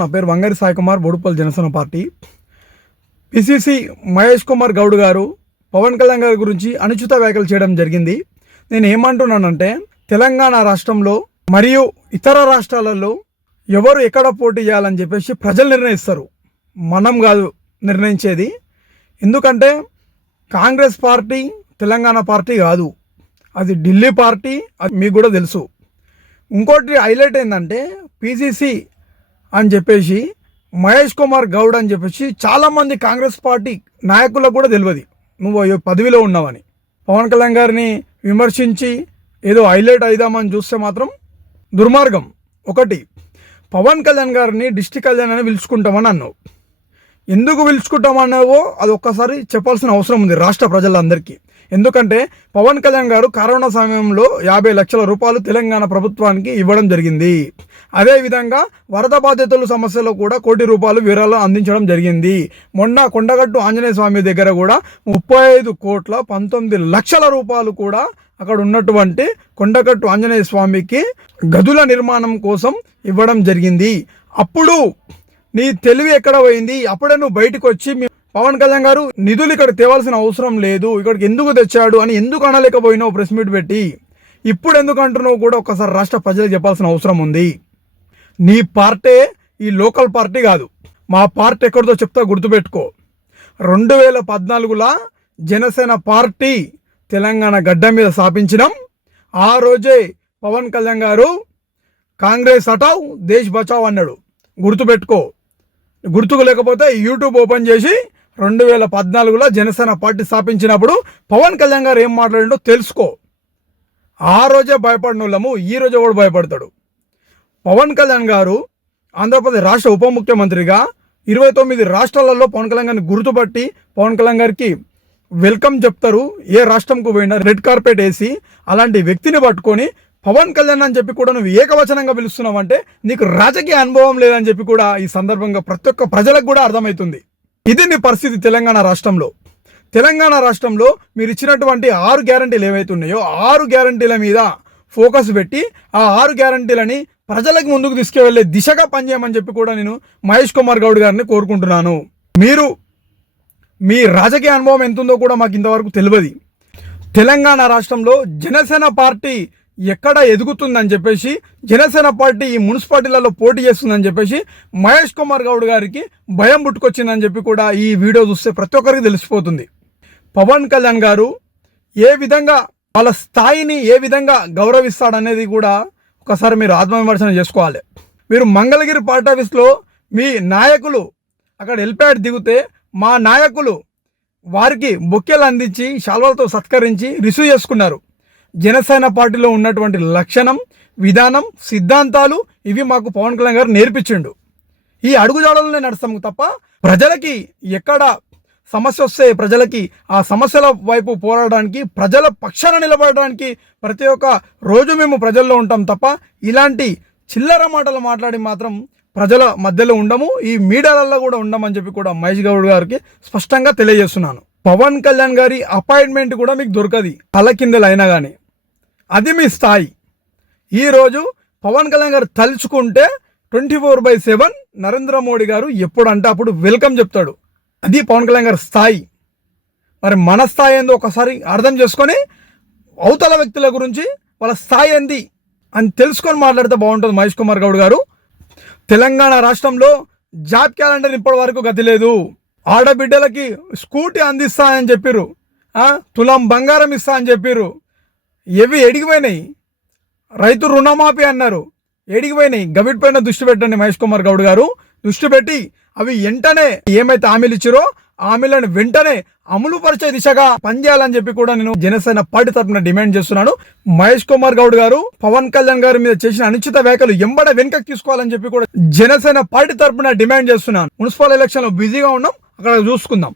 నా పేరు Vangari Sai Kumar, Boduppal Janasena party. PCC Mahesh Kumar Goud గారు పవన్ కళ్యాణ్ గారి గురించి అనుచిత వ్యాఖ్యలు చేయడం జరిగింది. నేను ఏమంటున్నానంటే, తెలంగాణ రాష్ట్రంలో మరియు ఇతర రాష్ట్రాలలో ఎవరు ఎక్కడ పోటీ చేయాలని చెప్పేసి ప్రజలు నిర్ణయిస్తారు, మనం కాదు నిర్ణయించేది. ఎందుకంటే కాంగ్రెస్ పార్టీ తెలంగాణ పార్టీ కాదు, అది ఢిల్లీ పార్టీ, అది మీకు కూడా తెలుసు. ఇంకోటి హైలైట్ ఏంటంటే, పిసిసి అని చెప్పేసి మహేష్ కుమార్ గౌడ్ అని చెప్పేసి చాలామంది కాంగ్రెస్ పార్టీ నాయకులకు కూడా తెలియదు నువ్వు పదవిలో ఉన్నావని. పవన్ కళ్యాణ్ గారిని విమర్శించి ఏదో హైలైట్ అయిదామని చూస్తే మాత్రం దుర్మార్గం. ఒకటి, పవన్ కళ్యాణ్ గారిని డిస్ట్రిక్ట్ కళ్యాణ్ అని పిలుచుకుంటామని అన్నావు. ఎందుకు పిలుచుకుంటామన్నావో అది ఒక్కసారి చెప్పాల్సిన అవసరం ఉంది రాష్ట్ర ప్రజలందరికీ. ఎందుకంటే పవన్ కళ్యాణ్ గారు కరోనా సమయంలో 50 లక్షల రూపాయలు తెలంగాణ ప్రభుత్వానికి ఇవ్వడం జరిగింది. అదేవిధంగా వరద బాధితుల సమస్యలో కూడా 1 కోటి రూపాయలు విరాళం అందించడం జరిగింది. మొన్న కొండగట్టు ఆంజనేయ స్వామి దగ్గర కూడా 35,19,00,000 రూపాయలు కూడా అక్కడ ఉన్నటువంటి కొండగట్టు ఆంజనేయ స్వామికి గదుల నిర్మాణం కోసం ఇవ్వడం జరిగింది. అప్పుడు నీ తెలివి ఎక్కడ పోయింది? అప్పుడే నువ్వు బయటకు వచ్చి పవన్ కళ్యాణ్ గారు నిధులు ఇక్కడ తేవాల్సిన అవసరం లేదు, ఇక్కడికి ఎందుకు తెచ్చాడు అని ఎందుకు అనలేకపోయినావు ప్రెస్ మీట్ పెట్టి? ఇప్పుడు ఎందుకు అంటున్నావు కూడా ఒక్కసారి రాష్ట్ర ప్రజలకు చెప్పాల్సిన అవసరం ఉంది. నీ పార్టీ ఈ లోకల్ పార్టీ కాదు, మా పార్టీ ఎక్కడితో చెప్తా గుర్తుపెట్టుకో. 2014లో జనసేన పార్టీ తెలంగాణ గడ్డ మీద స్థాపించినాం. ఆ రోజే పవన్ కళ్యాణ్ గారు కాంగ్రెస్ హటావ్ దేశ్ బచావ్ అన్నాడు, గుర్తుపెట్టుకో. గుర్తుకు లేకపోతే యూట్యూబ్ ఓపెన్ చేసి 2014లో జనసేన పార్టీ స్థాపించినప్పుడు పవన్ కళ్యాణ్ గారు ఏం మాట్లాడిండో తెలుసుకో. ఆ రోజే భయపడిన వాళ్ళము ఈ రోజు కూడా భయపడతాడు. పవన్ కళ్యాణ్ గారు ఆంధ్రప్రదేశ్ రాష్ట్ర ఉప ముఖ్యమంత్రిగా 29 రాష్ట్రాలలో పవన్ కళ్యాణ్ గారిని గుర్తుపట్టి పవన్ కళ్యాణ్ గారికి వెల్కమ్ చెప్తారు. ఏ రాష్ట్రంకు పోయినా రెడ్ కార్పెట్ వేసి అలాంటి వ్యక్తిని పట్టుకొని పవన్ కళ్యాణ్ అని చెప్పి కూడా నువ్వు ఏకవచనంగా పిలుస్తున్నావు అంటే నీకు రాజకీయ అనుభవం లేదని చెప్పి కూడా ఈ సందర్భంగా ప్రతి ఒక్క ప్రజలకు కూడా అర్థమవుతుంది. ఇది నీ పరిస్థితి తెలంగాణ రాష్ట్రంలో. తెలంగాణ రాష్ట్రంలో మీరు ఇచ్చినటువంటి 6 గ్యారంటీలు ఏవైతున్నాయో 6 గ్యారంటీల మీద ఫోకస్ పెట్టి ఆ 6 గ్యారంటీలని ప్రజలకు ముందుకు తీసుకువెళ్ళే దిశగా పనిచేయమని చెప్పి కూడా నేను మహేష్ కుమార్ గౌడ్ గారిని కోరుకుంటున్నాను. మీరు మీ రాజకీయ అనుభవం ఎంతుందో కూడా మాకు ఇంతవరకు తెలియదు. తెలంగాణ రాష్ట్రంలో జనసేన పార్టీ ఎక్కడ ఎదుగుతుందని చెప్పేసి, జనసేన పార్టీ ఈ మున్సిపాలిటీలలో పోటీ చేస్తుందని చెప్పేసి మహేష్ కుమార్ గౌడ్ గారికి భయం పుట్టుకొచ్చిందని చెప్పి కూడా ఈ వీడియో చూస్తే ప్రతి ఒక్కరికి తెలిసిపోతుంది. పవన్ కళ్యాణ్ గారు ఏ విధంగా వాళ్ళ స్థాయిని ఏ విధంగా గౌరవిస్తాడనేది కూడా ఒకసారి మీరు ఆత్మవిమర్శన చేసుకోవాలి. మీరు మంగళగిరి పార్టీ ఆఫీస్లో మీ నాయకులు అక్కడ హెల్ప్యాడ్ దిగితే మా నాయకులు వారికి బొక్కేలు అందించి శాల్వాలతో సత్కరించి రిసీవ్ చేసుకున్నారు. జనసేన పార్టీలో ఉన్నటువంటి లక్షణం, విధానం, సిద్ధాంతాలు ఇవి మాకు పవన్ కళ్యాణ్ గారు నేర్పించిండు. ఈ అడుగుజాడలనే నడుస్తాము తప్ప ప్రజలకి ఎక్కడ సమస్య వస్తే ప్రజలకి ఆ సమస్యల వైపు పోరాడడానికి, ప్రజల పక్షాన నిలబడడానికి ప్రతి ఒక్క రోజు మేము ప్రజల్లో ఉంటాం తప్ప ఇలాంటి చిల్లర మాటలు మాట్లాడి మాత్రం ప్రజల మధ్యలో ఉండము, ఈ మీడియాలలో కూడా ఉండమని చెప్పి కూడా మహేష్ గౌడ్ గారికి స్పష్టంగా తెలియజేస్తున్నాను. పవన్ కళ్యాణ్ గారి అపాయింట్మెంట్ కూడా మీకు దొరకది తలకిందలు అయినా కానీ, అది మీ స్థాయి. ఈరోజు పవన్ కళ్యాణ్ గారు తలుచుకుంటే 24/7 నరేంద్ర మోడీ గారు ఎప్పుడంటే అప్పుడు వెల్కమ్ చెప్తాడు. అది పవన్ కళ్యాణ్ గారి స్థాయి. మరి మన స్థాయి ఏందో ఒకసారి అర్థం చేసుకొని అవతల వ్యక్తుల గురించి వాళ్ళ స్థాయి ఏంది అని తెలుసుకొని మాట్లాడితే బాగుంటుంది. మహేష్ కుమార్ గౌడ్ గారు, తెలంగాణ రాష్ట్రంలో జాబ్ క్యాలెండర్ ఇప్పటి వరకు గతి లేదు. ఆడబిడ్డలకి స్కూటీ అందిస్తా అని చెప్పిర్రు, తులం బంగారం ఇస్తా అని చెప్పిర్రు. ఇవి ఎడిగిపోయినాయి. రైతు రుణమాఫీ అన్నారు, ఎడిగిపోయినాయి. గవిటిపైన దృష్టి పెట్టండి మహేష్ కుమార్ గౌడ్ గారు. దృష్టి పెట్టి అవి వెంటనే ఏమైతే హామీలు ఇచ్చారో హామీలను వెంటనే అమలు పరిచే దిశగా పనిచేయాలని చెప్పి కూడా నేను జనసేన పార్టీ తరఫున డిమాండ్ చేస్తున్నాను. మహేష్ కుమార్ గౌడ్ గారు పవన్ కళ్యాణ్ గారి మీద చేసిన అనుచిత వ్యాఖ్యలు ఎంబడ వెనుకకు తీసుకోవాలని చెప్పి కూడా జనసేన పార్టీ తరఫున డిమాండ్ చేస్తున్నాను. మున్సిపల్ ఎలక్షన్ లో బిజీగా ఉన్నాం, అక్కడ చూసుకుందాం.